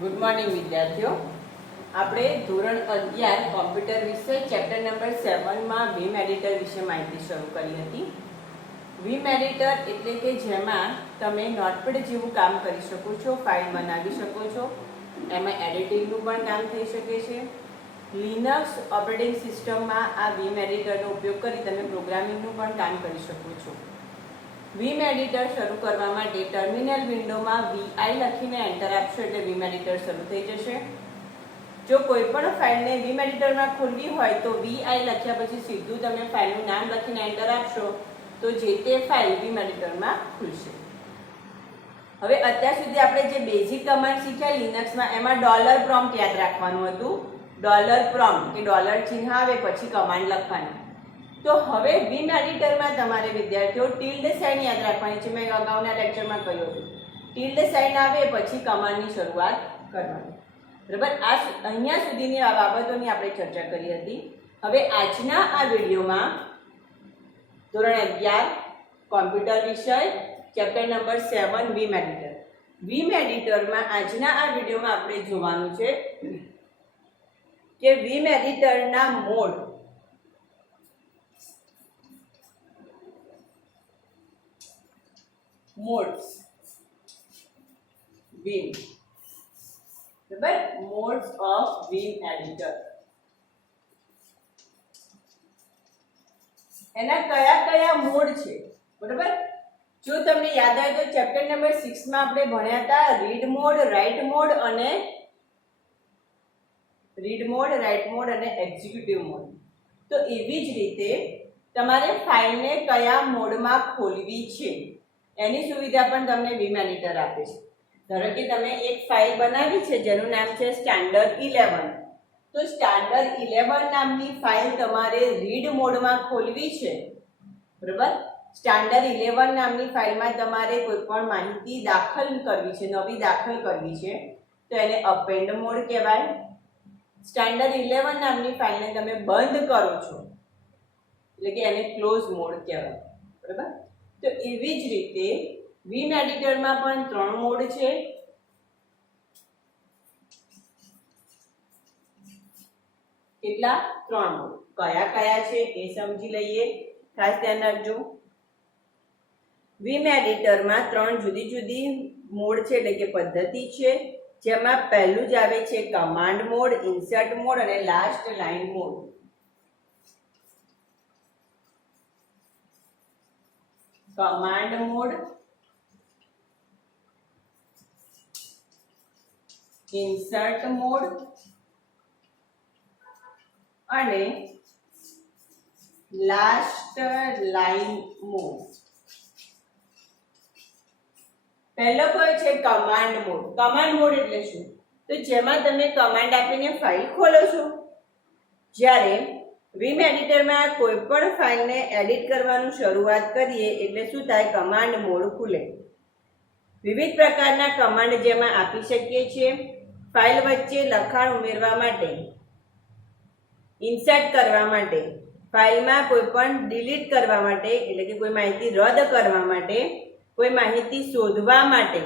Good morning વિદ્યાર્થીઓ, આપણે ધોરણ 11 કોમ્પ્યુટર વિષય ચેપ્ટર નંબર 7 માં વીમ એડિટર વિશે માહિતી શરૂ કરી હતી. વીમ એડિટર એટલે કે જેમાં તમે નોટપેડ જેવું કામ કરી શકો છો, ફાઇલ બનાવી શકો છો, એમાં એડિટિંગનું પણ કામ થઈ શકે છે. લિનક્સ ઓપરેટિંગ સિસ્ટમમાં આ વીમ એડિટરનો ઉપયોગ કરી તમે પ્રોગ્રામિંગનું પણ કામ કરી શકો છો. વીમ એડિટર શરૂ કરવા માટે ટર્મિનલ વિન્ડોમાં VI લખીને એન્ટર આપશો એટલે વીમ એડિટર શરૂ થઈ જશે. જો કોઈ પણ ફાઇલને વીમ એડિટરમાં ખોલવી હોય તો VI લખ્યા પછી સીધું તમે ફાઇલનું નામ લખીને એન્ટર આપશો તો જે તે ફાઇલ વીમ એડિટરમાં ખુલશે. હવે અત્યાર સુધી આપણે જે બેઝિક કમાન્ડ શીખ્યા લિનક્સમાં એમાં ડોલર પ્રોમ્પ્ટ યાદ રાખવાનું હતું. ડોલર પ્રોમ્પ્ટ કે ડોલર ચિહ્ન આવે પછી કમાન્ડ લખવાની. તો હવે વીમ એડિટરમાં તમારે વિદ્યાર્થીઓ ટિલ્ડ સાઇન યાદ રાખવાની છે. મેં અગાઉના લેક્ચરમાં કહ્યું હતું ટિલ્ડ સાઇન આવે પછી કમાન્ડની શરૂઆત કરવાની. બરાબર, અહીંયા સુધીની આ બાબતોની આપણે ચર્ચા કરી હતી. હવે આજના આ વિડીયોમાં ધોરણ 11 કોમ્પ્યુટર વિષય chapter number 7 Vim editor. Vim એડિટરમાં આજના આ વિડીયોમાં આપણે જોવાનું છે કે વીમ એડિટરના મોડ્સ વીમ. બરાબર, મોડ્સ ઓફ વીમ એડિટર. એના કયા કયા મોડ છે? બરાબર, જો તમને યાદ આવે તો ચેપ્ટર નંબર 6 માં આપણે ભણ્યા હતા રીડ મોડ, રાઇટ મોડ અને એક્ઝિક્યુટિવ મોડ. તો એવી જ રીતે તમારે ફાઇલને કયા મોડમાં ખોલવી છે એની સુવિધા પણ તમને વીમ એડિટર આપે છે. ધારો કે તમે એક ફાઇલ બનાવી છે જેનું નામ છે સ્ટાન્ડર્ડ 11. તો સ્ટાન્ડર્ડ 11 નામની ફાઇલ તમારે રીડ મોડમાં ખોલવી છે. બરાબર, સ્ટાન્ડર્ડ 11 નામની ફાઇલમાં તમારે કોઈ પણ માહિતી દાખલ કરવી છે, નવી દાખલ કરવી છે તો એને અપેન્ડ મોડ કહેવાય. સ્ટાન્ડર્ડ 11 નામની ફાઇલને તમે બંધ કરો છો એટલે કે એને ક્લોઝ મોડ કહેવાય. બરાબર, તો એવી જ રીતે વીમ એડિટરમાં પણ 3 મોડ છે. કેટલા? 3 મોડ. કયા કયા છે એ સમજી લઈએ, ખાસ ધ્યાન રાખજો. વીમ એડિટરમાં 3 જુદી જુદી મોડ છે એટલે કે પદ્ધતિ છે, જેમાં પહેલું જ આવે છે કમાન્ડ મોડ, ઇન્સર્ટ મોડ અને last line mode. Command mode, insert mode અને લાસ્ટ લાઇન મોડ. પહેલો કયો છે? Command mode. કમાન્ડ મોડ એટલે શું? તો જેમાં તમે કમાન્ડ આપીને ફાઇલ ખોલો છો. જ્યારે વીમ એડિટરમાં કોઈ પણ ફાઇલને એડિટ કરવાનું શરૂઆત કરીએ એટલે શું થાય? કમાન્ડ મોડ ખુલે. વિવિધ પ્રકારના કમાન્ડ જેમાં આપી શકીએ છીએ ફાઇલ વચ્ચે લખાણ ઉમેરવા માટે, ઇન્સર્ટ કરવા માટે, ફાઇલમાં કોઈ પણ ડિલીટ કરવા માટે એટલે કે કોઈ માહિતી રદ કરવા માટે, કોઈ માહિતી શોધવા માટે,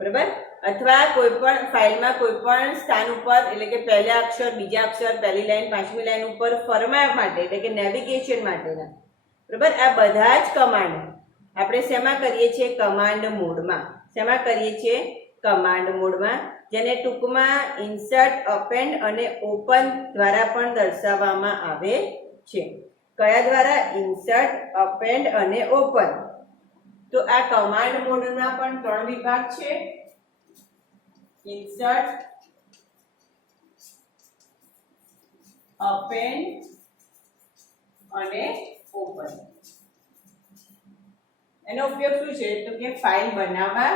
બરાબર, અથવા કોઈ પણ ફાઇલમાં કોઈ પણ સ્થાન ઉપર એટલે કે પહેલા અક્ષર, બીજા અક્ષર, પહેલી લાઈન, પાંચમી લાઈન ઉપર ફરવા માટે એટલે કે નેવિગેશન માટેના. બરાબર, આ બધા જ કમાન્ડ આપણે શેમાં કરીએ છીએ? કમાન્ડ મોડમાં. શેમાં કરીએ છીએ? કમાન્ડ મોડમાં, જેને ટૂંકમાં ઇન્સર્ટ, અપેન્ડ અને ઓપન દ્વારા પણ દર્શાવવામાં આવે છે. કયા દ્વારા? ઇન્સર્ટ, અપેન્ડ અને ઓપન. તો આ કમાન્ડ મોડના પણ 3 વિભાગ છે: ઇન્સર્ટ, અપેન્ડ અને ઓપન. એનો ઉપયોગ શું છે? તો કે ફાઇલ બનાવવા,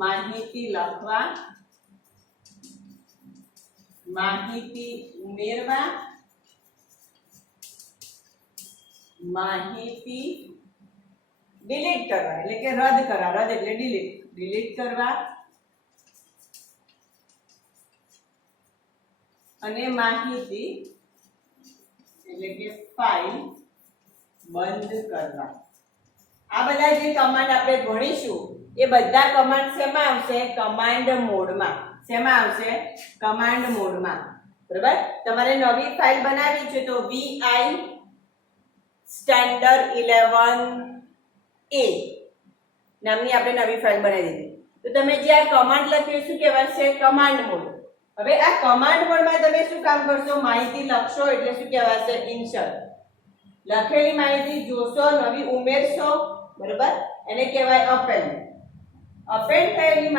માહિતી લખવા, માહિતી ઉમેરવા, માહિતી ડિલીટ કરવા એટલે કે રદ કરવા, રદ એટલે ડિલીટ કરવા અને માહિતી એટલે કે ફાઇલ બંધ કરવા. આ બધા જે કમાન્ડ આપણે ભણીશું એ બધા કમાન્ડ શેમાં આવશે? કમાન્ડ મોડમાં. શેમાં આવશે? કમાન્ડ મોડમાં. બરાબર? તમારે નવી ફાઇલ બનાવી છે તો vi standard 11a નામની આપણે નવી ફાઇલ બનાવી દીધી. તો તમે જે આ કમાન્ડ લખ્યું શું કહેવાશે? Command mode. હવે આ કમાન્ડ મોડમાં તમે શું કામ કરશો? માહિતી લખશો એટલે શું કહેવાશે? ઇન્સર્ટ. લખેલી માહિતી જોશો, નવી ઉમેરશો, બરાબર? એને કહેવાય અપેન્ડ. અપેન્ડ થયેલી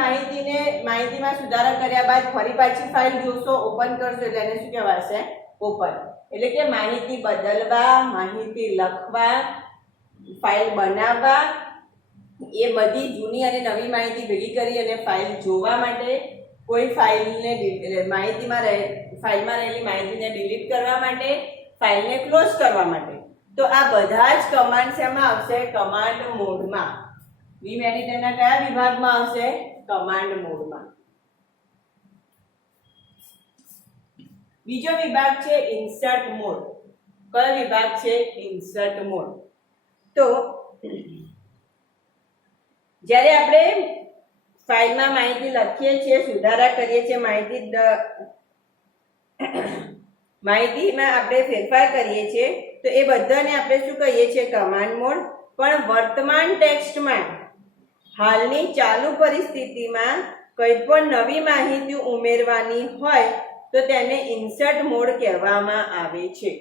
માહિતીમાં સુધારા કર્યા બાદ ફરી પાછી ફાઇલ જોશો, ઓપન કરશો એટલે એને શું કહેવાશે? ઓપન. એટલે કે માહિતી બદલવા, માહિતી લખવા, ફાઇલ બનાવવા, એ બધી જૂની અને નવી માહિતી ભેગી કરી અને ફાઇલ જોવા માટે, કોઈ ફાઇલમાં રહેલી માહિતીને ડિલીટ કરવા માટે, ફાઇલને ક્લોઝ કરવા માટે. તો આ બધા જ કમાન્ડ શેમાં આવશે? કમાન્ડ મોડમાં. વિમ એડિટરના કયા વિભાગમાં આવશે? કમાન્ડ મોડમાં. બીજો વિભાગ છે ઇન્સર્ટ મોડ. કયો વિભાગ છે? Insert mode. તો જ્યારે આપણે ફાઇલમાં માહિતી લખીએ છીએ, સુધારા કરીએ છીએ, માહિતીમાં આપણે ફેરફાર કરીએ છીએ તો એ બધાને આપણે શું કહીએ છીએ? Command mode. પણ વર્તમાન ટેક્સ્ટમાં હાલની ચાલુ પરિસ્થિતિમાં કોઈ પણ નવી માહિતી ઉમેરવાની હોય તો તેને ઇન્સર્ટ મોડ કહેવામાં આવે છે.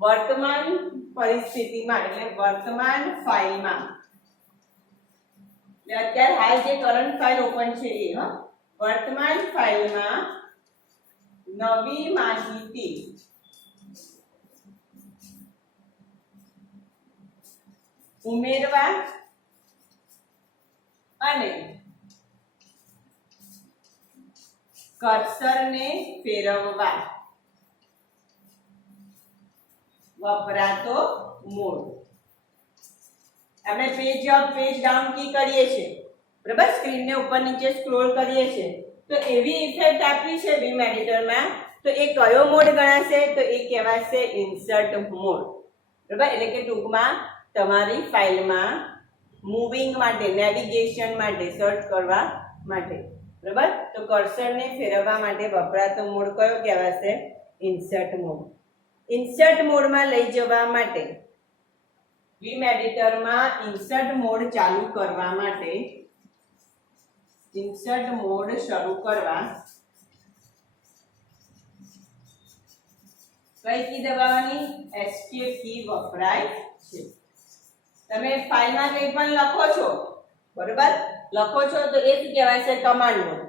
વર્તમાન પરિસ્થિતિમાં એટલે વર્તમાન ફાઇલમાં, અત્યારે હાલ જે કરંટ ફાઇલ ઓપન છે એ વર્તમાન ફાઇલમાં નવી માહિતી ઉમેરવા અને કર્સરને ફેરવવા વપરાતો મોડ. આપણે પેજ અપ પેજ ડાઉન કી કરીએ છીએ, બરાબર? સ્ક્રીનને ઉપર નીચે સ્ક્રોલ કરીએ છીએ તો એવી ઇફેક્ટ આપી છે વિમ એડિટરમાં. તો એ કયો મોડ ગણાશે? તો એ કહેવાશે ઇન્સર્ટ મોડ. બરાબર? એટલે કે ટૂંકમાં તમારી ફાઇલમાં મૂવિંગ માટે, નેવિગેશન માટે, સર્ચ કરવા માટે, બરાબર? તો કર્સરને ફેરવવા માટે વપરાતો મોડ કયો કહેવાશે? Insert mode. ઇન્સર્ટ મોડમાં લઈ જવા માટે વિમ એડિટરમાં ઇન્સર્ટ મોડ ચાલુ કરવા માટે, ઇન્સર્ટ મોડ શરૂ કરવા કઈ કી દબાવવાની? એસ્કેપ કી વપરાય છે. તમે ફાઇલમાં કંઈ પણ લખો છો, બરાબર? લખો છો તો એ શું કહેવાય છે? Command mode.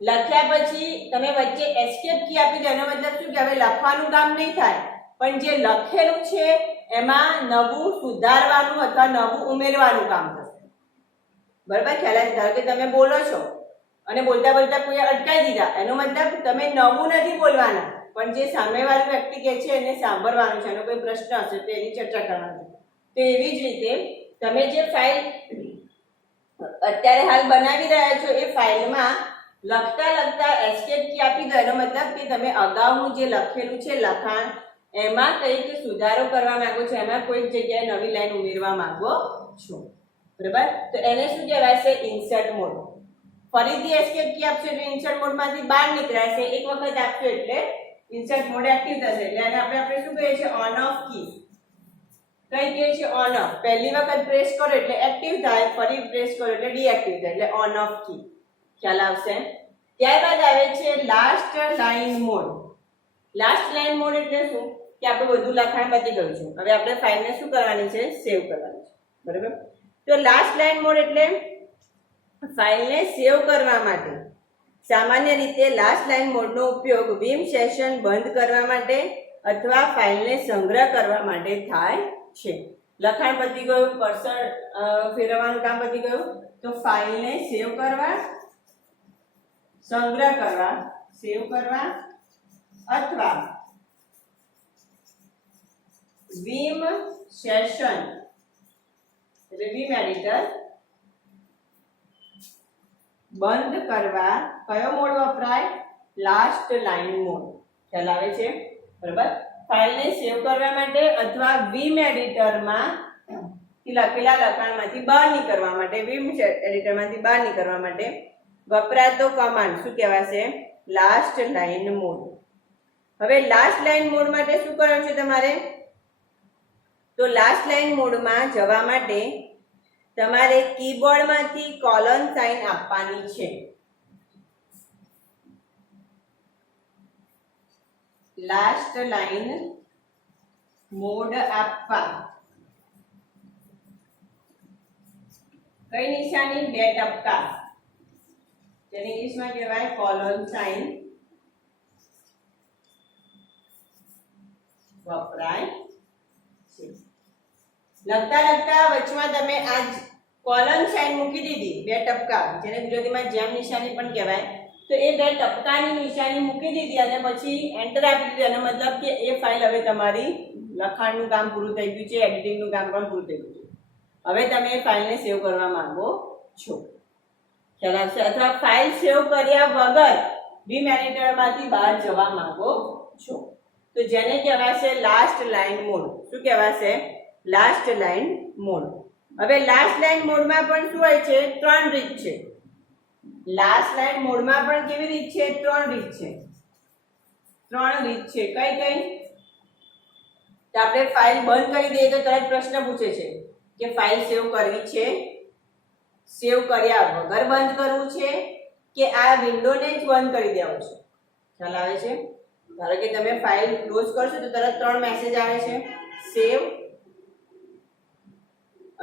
લખ્યા પછી તમે વચ્ચે એસ્કેપ કી આપી દો એનો મતલબ શું કે હવે લખવાનું કામ નહીં થાય, પણ જે લખેલું છે એમાં નવું સુધારવાનું અથવા નવું ઉમેરવાનું કામ થશે. બરાબર? ખ્યાલ આવે? ધારો કે તમે બોલો છો અને બોલતા બોલતા કોઈ અટકાવી દીધા, એનો મતલબ તમે નવું નથી બોલવાના, પણ જે સામેવાળી વ્યક્તિ કહે છે એને સાંભળવાનું છે, એનો કોઈ પ્રશ્ન હશે તો એની ચર્ચા કરવાની. તો એવી જ રીતે તમે જે ફાઇલ અત્યારે હાલ બનાવી રહ્યા છો એ ફાઇલમાં લખતા લખતા એસ્કેપ કી આપી દો એનો મતલબ કે તમે અગાઉનું જે લખેલું છે લખાણ એમાં કંઈક સુધારો કરવા માંગો છો, એમાં કોઈક જગ્યાએ નવી લાઈન ઉમેરવા માંગો છો. બરાબર? તો એને શું કહેવાય છે? Insert mode. ફરીથી એસ્કેપ કી આપશો એટલે ઇન્સર્ટ મોડમાંથી બહાર નીકળાશે. એક વખત આપશો એટલે ઇન્સર્ટ મોડ એક્ટિવ થશે. એટલે આને આપણે શું કહીએ છીએ? ઓન ઓફ કી. કઈ કહીએ છીએ? On of. પહેલી વખત પ્રેસ કરો એટલે એક્ટિવ થાય, ફરી પ્રેસ કરો એટલે ડીએક્ટિવ થાય, એટલે ઓન ઓફ કી. ખ્યાલ આવશે? ત્યારબાદ આવે છે last line mode. Last line mode એટલે શું? કે આપણું બધું લખાણ પતી ગયું છે, હવે આપણે ફાઇલને શું કરવાની છે? સેવ કરવાની છે. બરાબર? તો લાસ્ટ લાઇન મોડ એટલે ફાઇલને સેવ કરવા માટે સામાન્ય રીતે લાસ્ટ લાઇન મોડનો ઉપયોગ વિમ સેશન બંધ કરવા માટે અથવા ફાઇલને સંગ્રહ કરવા માટે થાય છે. લખાણ પતી ગયું, કર્સર ફેરવવાનું કામ પતી ગયું, તો ફાઇલને સેવ કરવા, સંગ્રહ કરવા, સેવ કરવા અથવા વિમ સેશન એટલે વિમ એડિટર બંધ કરવા કયો મોડ વપરાય? Last line mode. ખ્યાલ આવે છે? બરાબર? ફાઇલને સેવ કરવા માટે અથવા વિમ એડિટરમાં લખેલા લખાણમાંથી બહાર નીકળવા માટે, વિમ એડિટરમાંથી બહાર નીકળવા માટે વપરાતો કમાન્ડ શું કહેવાશે? Last line mode. હવે લાસ્ટ લાઇન મોડ માટે શું કરવાનું છે તમારે? તો લાસ્ટ લાઇન મોડમાં જવા માટે તમારે કીબોર્ડમાંથી કોલન સાઇન આપવાની છે. લાસ્ટ લાઇન મોડ આપવા કઈ નિશાની? 2 ટપકા, જેને ઇંગ્લિશમાં કહેવાય કોલન સાઇન વપરાય છે. લખતા લખતા વચમાં તમે આ કોલન સાઇન મૂકી દીધી, 2 ટપકા, જેને ગુજરાતીમાં જેમ નિશાની પણ કહેવાય. તો એ 2 ટપકાની નિશાની મૂકી દીધી અને પછી એન્ટર આપી દીધું. એનો મતલબ કે એ ફાઇલ હવે તમારી લખાણનું કામ પૂરું થઈ ગયું છે, એડિટિંગનું કામ પણ પૂરું થઈ ગયું છે. હવે તમે એ ફાઇલને સેવ કરવા માંગો છો, ખ્યાલ આવશે? અથવા ફાઇલ સેવ કર્યા વગર વિમ એડિટરમાંથી બહાર જવા માંગો છો, તો જેને કહેવાશે લાસ્ટ લાઇન મોડ. શું કહેવાશે? Last line mode. હવે લાસ્ટ લાઇન મોડમાં પણ શું હોય છે? 3 રીત છે. લાસ્ટ લાઇન મોડમાં પણ કેવી રીત છે? 3 રીત છે. 3 રીત છે. કઈ કઈ? તો આપણે ફાઇલ બંધ કરી દઈએ તો તરત પ્રશ્ન પૂછે છે કે ફાઇલ સેવ કરવી છે, સેવ કર્યા વગર બંધ કરવું છે કે આ વિન્ડોને જ બંધ કરી દેવો છે? ખ્યાલ આવે છે? ધારો કે તમે ફાઇલ ક્લોઝ કરશો તો તરત 3 મેસેજ આવે છે. સેવ,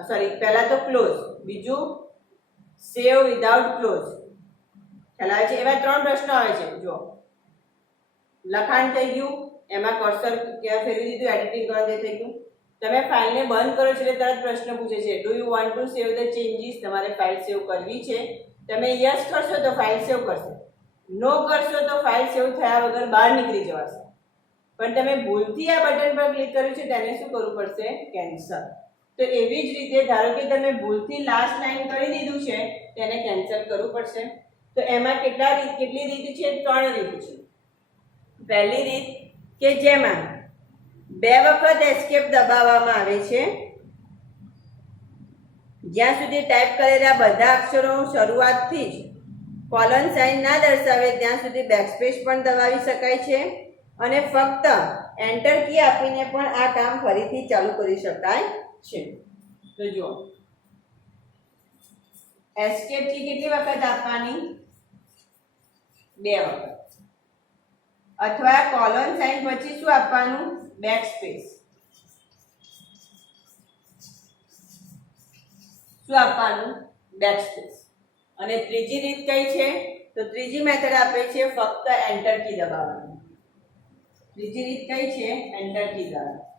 સોરી, પહેલા તો ક્લોઝ, બીજું સેવ વિધાઉટ ક્લોઝ. ખ્યાલ આવે છે? એવા 3 પ્રશ્નો આવે છે. જો લખાણ થઈ ગયું, એમાં કર્સર ક્યાં ફેરવી દીધું, એડિટિંગ કરવા દે થઈ ગયું. તમે ફાઇલને બંધ કરો છો એટલે તરત પ્રશ્ન પૂછે છે do you want to save the changes? તમારે ફાઇલ સેવ કરવી છે. તમે યસ કરશો તો ફાઇલ સેવ કરશે, નો કરશો તો ફાઇલ સેવ થયા વગર બહાર નીકળી જવાશે. પણ તમે ભૂલથી આ બટન પર ક્લિક કર્યું છે તેને શું કરવું પડશે? કેન્સલ. તો એવી જ રીતે ધારો કે તમે ભૂલથી લાસ્ટ લાઇન કરી દીધું છે, તેને કેન્સલ કરવું પડશે. તો એમાં કેટલી રીત છે? 3 રીત છે. પહેલી રીત કે જેમાં 2 વખત એસ્કેપ દબાવવામાં આવે છે. જ્યાં સુધી ટાઈપ કરેલા બધા અક્ષરો શરૂઆતથી જ કોલન સાઇન ના દર્શાવે ત્યાં સુધી બેકસ્પેસ પણ દબાવી શકાય છે અને ફક્ત એન્ટર કી આપીને પણ આ કામ ફરીથી ચાલુ કરી શકાય છે. તો જુઓ, એસ્કેપ કી કેટલી વખત આપવાની? 2 વખત. અથવા કોલન સાઇન પછી શું આપવાનું? બેકસ્પેસ. શું આપવાનું? બેકસ્પેસ. અને ત્રીજી રીત કઈ છે? તો ત્રીજી મેથડ આપે છે ફક્ત એન્ટર કી દબાવવાની. ત્રીજી રીત કઈ છે? એન્ટર કી દબાવવાની.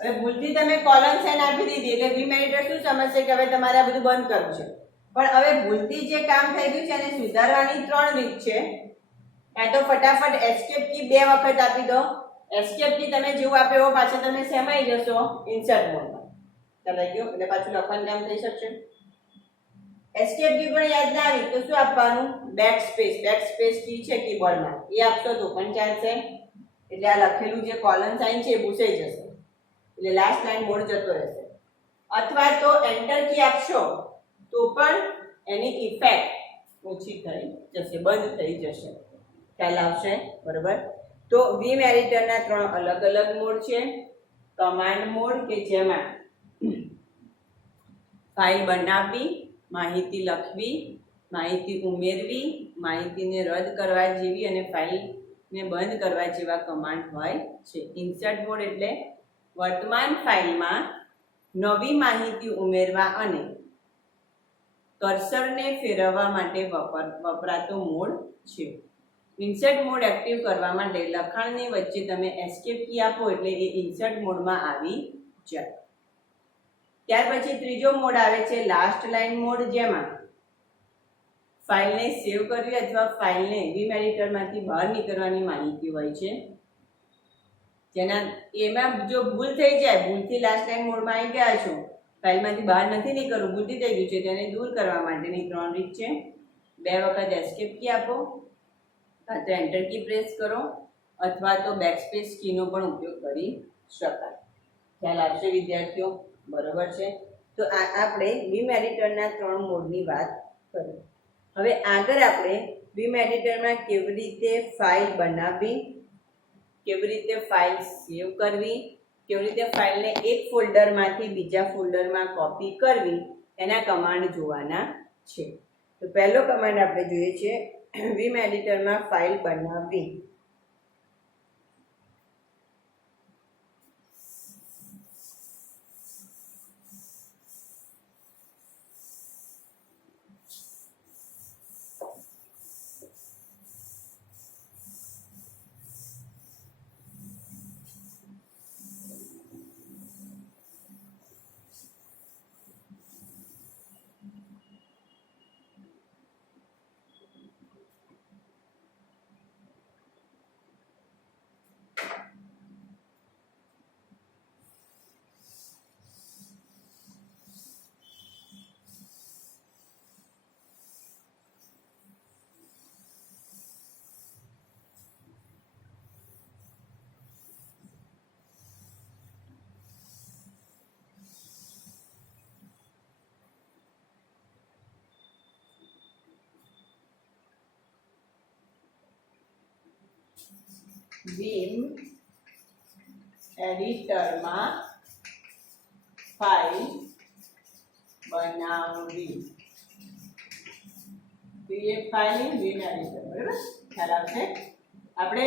હવે ભૂલથી તમે કોલન સાઇન આપી દીધી એટલે વિમ એડિટર શું સમજશે કે હવે તમારે આ બધું બંધ કરવું છે. પણ હવે ભૂલથી જે કામ થઈ ગયું છે એને સુધારવાની 3 રીત છે. કાં તો ફટાફટ એસ્કેપ કી 2 વખત આપી દો. એસ્કેપ કી તમે જેવું આપે એવો પાછા તમે સેમાઈ જશો ઇન્સર્ટ મોડમાં. ચલાઈ ગયો એટલે પાછું લખવાનું કામ થઈ શકશે. એસ્કેપ કી પણ યાદ ના આવી તો શું આપવાનું? બેકસ્પેસ. બેકસ્પેસ કી છે કીબોર્ડમાં, એ આપશો તો પણ ચાલશે. એટલે આ લખેલું જે કોલન સાઇન છે એ ભૂસાઈ જશે એટલે લાસ્ટ લાઇન મોડ જતો રહેશે. અથવા તો એન્ટર કી આપશો તો પણ એની ઇફેક્ટ ઓછી થઈ જશે, બંધ થઈ જશે. ખ્યાલ આવશે? બરોબર. તો વિમ એડિટરના 3 અલગ અલગ મોડ છે. કમાન્ડ મોડ કે જેમાં ફાઇલ બનાવવી, માહિતી લખવી, માહિતી ઉમેરવી, માહિતીને રદ કરવા જેવી અને ફાઇલને બંધ કરવા જેવા કમાન્ડ હોય છે. ઇન્સર્ટ મોડ એટલે વર્તમાન ફાઇલમાં નવી માહિતી ઉમેરવા અને કર્સરને ફેરવવા માટે વપરાતો મોડ છે. ઇન્સર્ટ મોડ એક્ટિવ કરવા માટે લખાણની વચ્ચે તમે એસ્કેપ કી આપો એટલે એ ઇન્સર્ટ મોડમાં આવી જાય. ત્યાર પછી ત્રીજો મોડ આવે છે લાસ્ટ લાઇન મોડ, જેમાં ફાઇલને સેવ કરવી અથવા ફાઇલને વિમ એડિટરમાંથી બહાર નીકળવાની માહિતી હોય છે. એમાં જો ભૂલ થઈ જાય, ભૂલથી લાસ્ટ લાઇન મોડમાં આવી ગયા છો, ફાઇલમાંથી બહાર નથી નીકળવું, ભૂલથી થઈ ગયું છે, તેને દૂર કરવા માટેની 3 રીત છે. 2 વખત એસ્કેપ કી આપો, કાં તો એન્ટર કી પ્રેસ કરો અથવા તો બેકસ્પેસ કીનો પણ ઉપયોગ કરી શકાય. ખ્યાલ આવશે વિદ્યાર્થીઓ? બરોબર છે. તો આપણે વિમ એડિટરના 3 મોડની વાત કરી. હવે આગળ આપણે વિમ એડિટરમાં કેવી રીતે ફાઇલ બનાવવી, કેવી રીતે ફાઇલ સેવ કરવી, કેવી રીતે ફાઇલને એક ફોલ્ડરમાંથી બીજા ફોલ્ડરમાં કોપી કરવી એના કમાન્ડ જોવાના છે. તો પહેલો કમાન્ડ આપણે જોઈએ છે વિમ એડિટરમાં ફાઇલ બનાવવી. વિમ એડિટરમાં ફાઇલ બનાવવી. Create file in Vim editor. બરાબર, ખ્યાલ આવશે. આપણે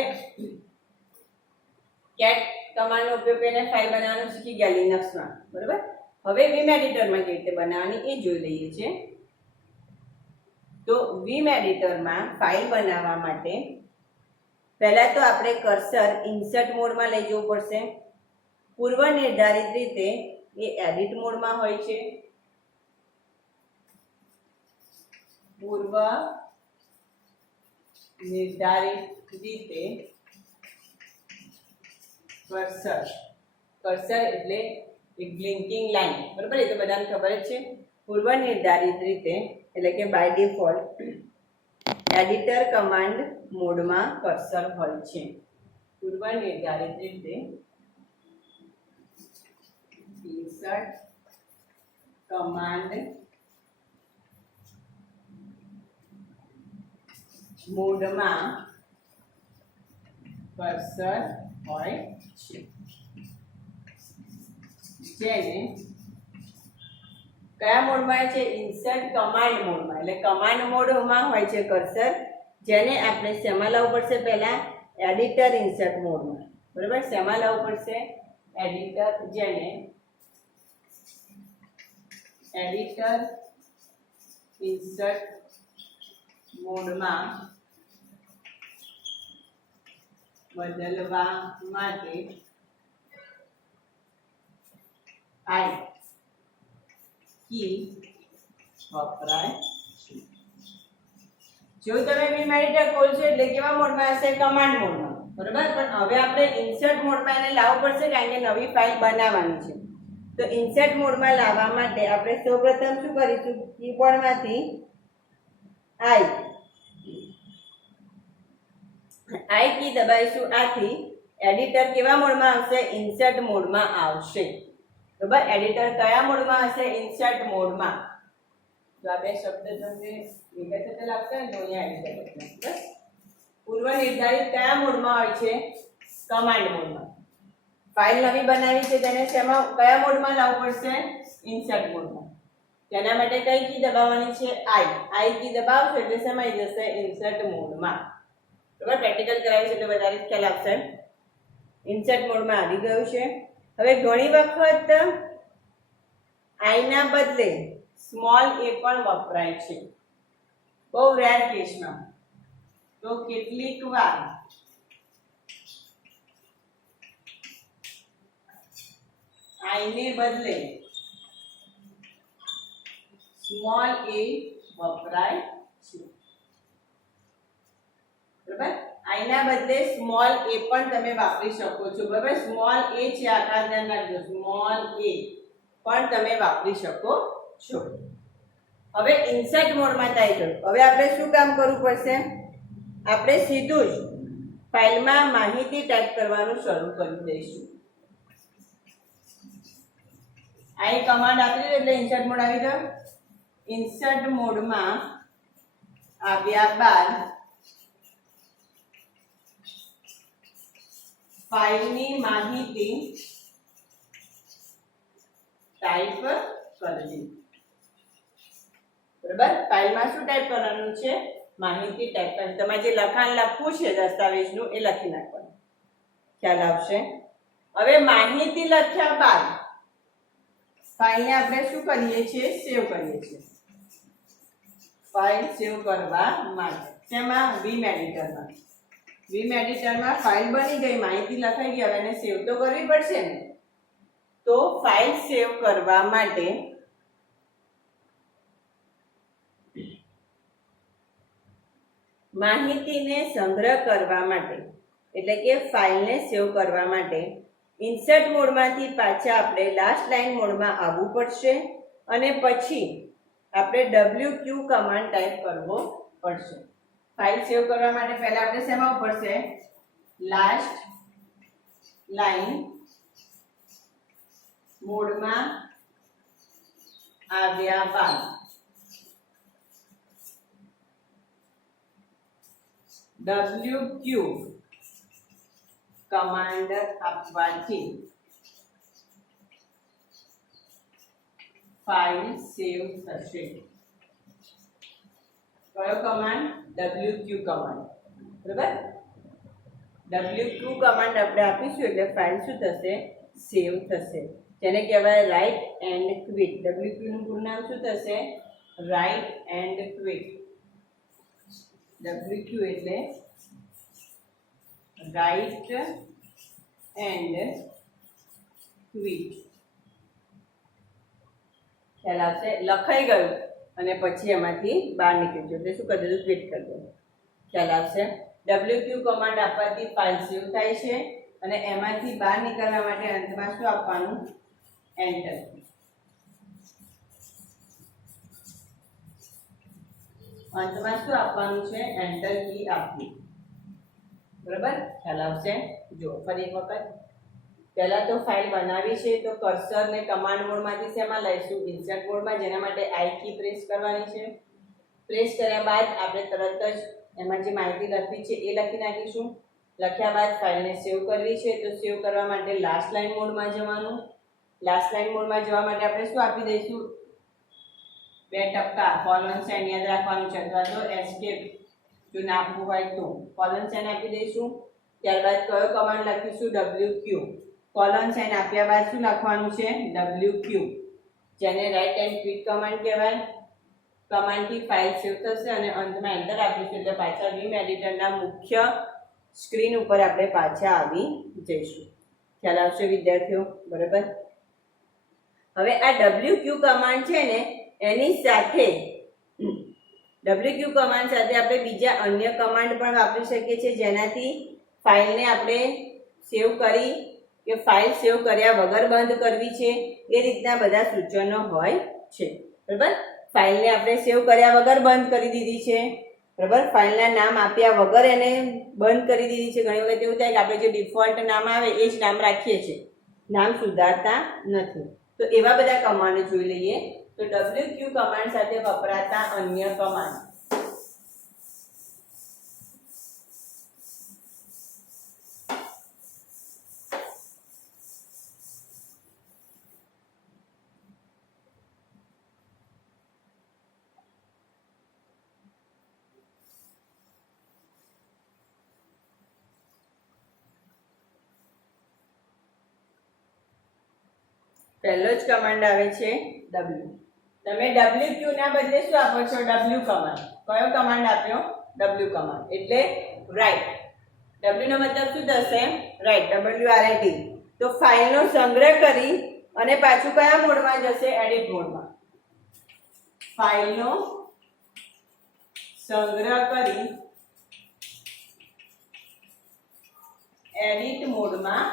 કેટ કમાન્ડનો ઉપયોગ કરીને ફાઇલ બનાવવાનું શીખી ગયા લિનક્સમાં. બરાબર, હવે વિમ એડિટરમાં કેવી રીતે બનાવવાની એ જોઈ લઈએ છીએ. તો વિમ એડિટરમાં ફાઇલ બનાવવા માટે પહેલા તો આપણે કર્સર ઇન્સર્ટ મોડમાં લઈ જવું પડશે. પૂર્વ નિર્ધારિત રીતે એ એડિટ મોડમાં હોય છે. પૂર્વ નિર્ધારિત રીતે કર્સર એટલે એક બ્લિંકિંગ લાઈન. બરાબર, એ તો બધાને ખબર જ છે. પૂર્વ નિર્ધારિત રીતે એટલે કે બાય ડિફોલ્ટ એડિટર કમાન્ડ મોડમાં કર્સર હોય છે. પૂર્વ નિર્ધારિત રીતે ઇન્સર્ટ કમાન્ડ મોડમાં કર્સર હોય છે, જેને કયા મોડમાં હોય છે? ઇન્સર્ટ કમાન્ડ મોડમાં. એટલે કમાન્ડ મોડમાં હોય છે કર્સર, જેને આપણે શેમાં લાવવું પડશે? પહેલા એડિટર ઇન્સર્ટ મોડમાં. બરાબર, શેમાં લાવવું પડશે? એડિટર, જેને એડિટર ઇન્સર્ટ મોડમાં બદલવા માટે આઈ કી વપરાય છે. જો તમે વિમ એડિટર ખોલશો એટલે કેવા મોડમાં હશે? કમાન્ડ મોડમાં. બરાબર, પણ હવે આપણે ઇન્સર્ટ મોડમાં એને લાવવું પડશે કારણ કે નવી ફાઇલ બનાવવાની છે. તો ઇન્સર્ટ મોડમાં લાવવા માટે આપણે સૌપ્રથમ શું કરીશું? કીબોર્ડમાંથી આઈ કી દબાવીશું. આથી એડિટર કેવા મોડમાં આવશે? ઇન્સર્ટ મોડમાં આવશે. બરાબર, એડિટર કયા મોડમાં હશે? ઇન્સર્ટ મોડમાં. તો આ બે શબ્દ તમને ભેગા થતા લાગશે ને તો અહીંયા એડિટર લખીએ. બસ, પૂર્વ નિર્ધારિત કયા મોડમાં હોય છે? કમાન્ડ મોડમાં. ફાઇલ નવી બનાવી છે તેને શેમાં, કયા મોડમાં લાવવું પડશે? ઇન્સર્ટ મોડમાં. તેના માટે કઈ કી દબાવવાની છે? આઈ કી દબાવશો એટલે શેમાં આવી જશે? ઇન્સર્ટ મોડમાં. બરાબર, પ્રેક્ટિકલ કરાવી છે એટલે વધારે ખ્યાલ આપશે. ઇન્સર્ટ મોડમાં આવી ગયું છે. હવે ઘણી વખત આઈ ના બદલે સ્મોલ એ પણ વપરાય છે, બહુ રેર કેસમાં. તો કેટલીક વાર આઈ ને બદલે સ્મોલ એ વપરાય છે. બરાબર, આઈ ના બદલે સ્મોલ એ પણ તમે વાપરી શકો છો. બરાબર, સ્મોલ એ છે, આકાર ધ્યાન રાખજો. સ્મોલ એ પણ તમે વાપરી શકો છો. હવે ઇન્સર્ટ મોડમાં થઈ ગયું. હવે આપણે શું કામ કરવું પડશે? આપણે સીધું જ ફાઇલમાં માહિતી ટાઈપ કરવાનું શરૂ કરી દઈશું. આ એક કમાન્ડ આપી દીધો એટલે ઇન્સર્ટ મોડ આવી ગયો. ઇન્સર્ટ મોડમાં આવ્યા બાદ ફાઇલની માહિતી ટાઈપ કરવી. બરાબર, ફાઇલમાં શું ટાઈપ કરવાનું છે? માહિતી ટાઈપ કરવાની. તમારે જે લખાણ લખવું છે દસ્તાવેજનું એ લખી નાખવાનું. ખ્યાલ આવશે? હવે માહિતી લખ્યા બાદ ફાઇલને આપણે શું કરીએ છીએ? સેવ કરીએ છીએ. ફાઇલ સેવ કરવા માટે તેમાં વીમ એડિટરમાં ફાઇલ બની ગઈ, માહિતી લખાઈ ગઈ. હવે એને સેવ તો કરવી પડશે ને. તો ફાઇલ સેવ કરવા માટે માહિતીને સંગ્રહ કરવા માટે એટલે કે ફાઇલને સેવ કરવા માટે ઇન્સર્ટ મોડમાંથી પાછા આપણે લાસ્ટ લાઇન મોડમાં આવવું પડશે અને પછી આપણે WQ કમાન્ડ ટાઈપ કરવો પડશે. ફાઇલ સેવ કરવા માટે પહેલા આપણે શેમાં પડશે? લાસ્ટ લાઇન મોડમાં આવ્યા બાદ WQ કમાન્ડ આપવાથી ફાઇલ સેવ થશે. કયો કમાન્ડ? WQ command. બરાબર, WQ કમાન્ડ આપણે આપીશું એટલે ફાઇલ શું થશે? સેવ થશે. જેને કહેવાય રાઇટ એન્ડ ક્વિટ. WQ નું પૂરું નામ શું થશે? Write and quit. WQ એટલે રાઇટ એન્ડ ક્વિટ. ખ્યાલ આવશે? લખાઈ ગયું અને પછી એમાંથી બહાર નીકળી જવું એટલે શું કરી દેવું? ક્વિટ કરી દેવું. ખ્યાલ આવશે? WQ કમાન્ડ આપવાથી ફાઇલ સેવ થાય છે અને એમાંથી બહાર નીકળવા માટે અંતમાં શું આપવાનું? એન્ટર. અંતમાં શું આપવાનું છે? એન્ટર કી આપવી. બરાબર, ખ્યાલ આવશે? જો ફરી એક વખત, પહેલા તો ફાઇલ બનાવી છે તો કર્સર ને કમાન્ડ મોડમાંથી શેમાં લઈશું? ઇન્સર્ટ મોડમાં, જેના માટે આઈ કી પ્રેસ કરવાની છે. પ્રેસ કર્યા બાદ આપણે તરત જ એમાં જે માહિતી લખવી છે એ લખી નાખીશું. લખ્યા બાદ ફાઇલને સેવ કરવી છે તો સેવ કરવા માટે લાસ્ટ લાઇન મોડમાં જવાનું. લાસ્ટ લાઇન મોડમાં જવા માટે આપણે શું આપી દઈશું? 2 કોલન સાઇન યાદ રાખવાનું છે, અથવા તો એસ્કેપ જો ના આપવું હોય તો કોલન સાઇન આપી દઈશું. ત્યારબાદ કયો કમાન્ડ લખીશું? WQ. કોલન સાઇન આપ્યા બાદ શું લખવાનું છે? WQ, જેને રાઇટ એન્ડ ક્વિટ કમાન્ડ કહેવાય. કમાન્ડથી ફાઇલ સેવ થશે અને અંતમાં એન્ટર આપીશું એટલે પાછા વીમ એડિટરના મુખ્ય સ્ક્રીન ઉપર આપણે પાછા આવી જઈશું. ખ્યાલ આવશે વિદ્યાર્થીઓ? બરાબર, હવે આ WQ કમાન્ડ છે ને એની સાથે WQ કમાન્ડ સાથે આપણે બીજા અન્ય કમાન્ડ પણ વાપરી શકીએ છીએ, જેનાથી ફાઇલને આપણે સેવ કરી કે ફાઇલ સેવ કર્યા વગર બંધ કરવી છે એ રીતના બધા સૂચનો હોય છે. બરાબર, ફાઇલને આપણે સેવ કર્યા વગર બંધ કરી દીધી છે. બરાબર, ફાઇલના નામ આપ્યા વગર એને બંધ કરી દીધી છે. ઘણી વખત એવું થાય કે આપણે જે ડિફોલ્ટ નામ આવે એ જ નામ રાખીએ છીએ, નામ સુધારતા નથી. તો એવા બધા કમાન્ડ જોઈ લઈએ. તો WQ કમાન્ડ સાથે વપરાતા અન્ય કમાન્ડ. પહેલો જ કમાન્ડ આવે છે W. તમે WQ ના બદલે શું આપો છો? W command. કયો કમાન્ડ આપ્યો? W command. એટલે રાઇટ. W નો મતલબ શું થશે? રાઇટ. WRIT. તો ફાઇલનો સંગ્રહ કરી અને પાછું કયા મોડમાં જશે? એડિટ મોડમાં. ફાઇલનો સંગ્રહ કરી એડિટ મોડમાં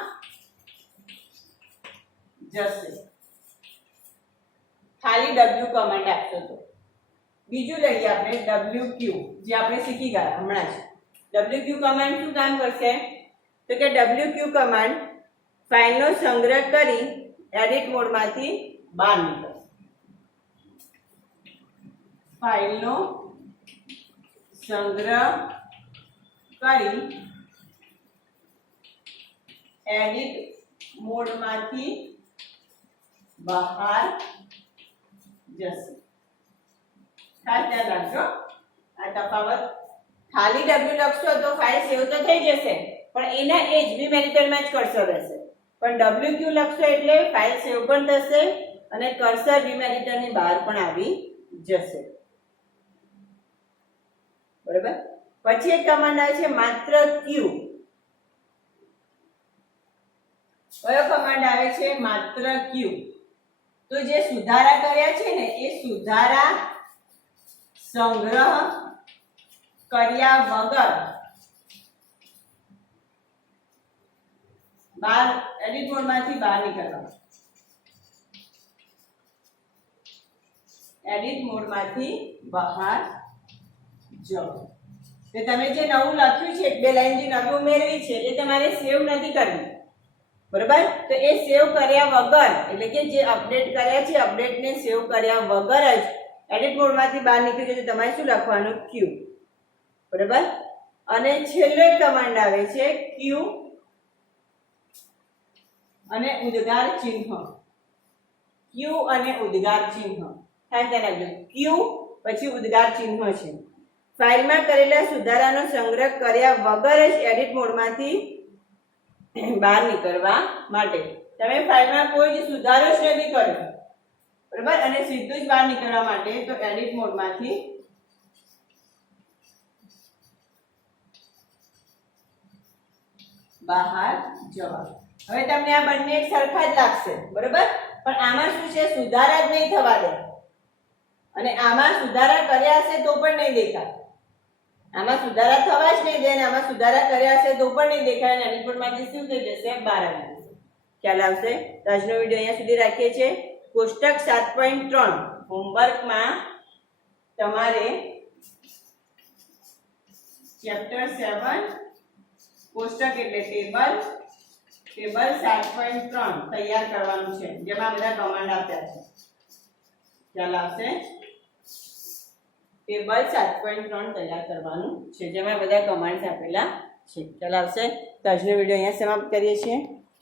જશે. ખાલી W કમાન્ડ આપશો તો. બીજું લઈએ આપણે WQ, જે આપણે શીખી ગયા હમણાં જ. WQ કમાન્ડ શું કામ કરશે? તો કે WQ કમાન્ડ ફાઇલનો સંગ્રહ કરી એડિટ મોડમાંથી બહાર નીકળશે. ફાઇલનો સંગ્રહ કરી એડિટ મોડમાંથી બહાર જશે. ખાસ ધ્યાન રાખજો આ તફાવત. ખાલી W લખશો તો ફાઇલ સેવ તો થઈ જશે, પણ એના એ જ વીમ એડિટરમાં જ કર્સર રહેશે. પણ WQ લખશો એટલે ફાઇલ સેવ પણ થશે અને કર્સર વીમ એડિટરની બહાર પણ આવી જશે. બરાબર. પછી એક કમાન્ડ આવે છે માત્ર Q. કયો કમાન્ડ આવે છે? માત્ર Q. તો જે સુધારા કર્યા છે ને એ સુધારા સંગ્રહ કર્યા વગર બહાર એડિટ મોડમાંથી બહાર નીકળવા. એડિટ મોડમાંથી બહાર જાઓ. તો તમે જે નવું લખ્યું છે, એક બે લાઈન જે નવી ઉમેરવી છે એ તમારે સેવ નથી કરવી. બરાબર. તો એ સેવ કર્યા વગર એટલે કે જે અપડેટ કર્યા છે અપડેટને સેવ કર્યા વગર જ એડિટ મોડમાંથી બહાર નીકળી જશે. તમારે શું લખવાનું? Q. બરાબર. અને છેલ્લો એક કમાન્ડ આવે છે Q અને ઉદ્ગાર ચિહ્ન. Q અને ઉદ્ગાર ચિહ્ન. ખાસ ધ્યાન રાખજો. Q પછી ઉદ્ગાર ચિહ્ન છે. ફાઇલમાં કરેલા સુધારાનો સંગ્રહ કર્યા વગર જ એડિટ મોડમાંથી બહાર નીકળવા માટે. તમે ફાઇલમાં કોઈ જ સુધારો જ નથી કર્યો, બરાબર, અને સીધું જ બહાર નીકળવા માટે તો એડિટ મોડમાંથી બહાર જવા. હવે તમને આ બંને એક સરખા જ લાગશે, બરાબર, પણ આમાં શું છે? સુધારા જ નહીં થવા દે અને આમાં સુધારા કર્યા હશે તો પણ નહીં દેખાય. આમાં સુધારા થવા જ નહીં દે અને આમાં સુધારા કર્યા હશે તો પણ નહીં દેખાય અને એડિટ મોડમાંથી શું થઈ જશે? બહાર આવી જશે. ખ્યાલ આવશે? તો આજનો વિડીયો અહીંયા સુધી રાખીએ છીએ. કોષ્ટક 7.3 હોમવર્કમાં તમારે ચેપ્ટર 7 કોષ્ટક એટલે ટેબલ 7.3 તૈયાર કરવાનું છે, જેમાં બધા કમાન્ડ આપ્યા છે. ખ્યાલ આવશે? ટેબલ 7.3 તૈયાર કરવાનું છે, જેમાં બધા કમાન્ડ આપેલા છે. ખ્યાલ આવશે? તો આજનો વિડીયો અહીંયા સમાપ્ત કરીએ છીએ.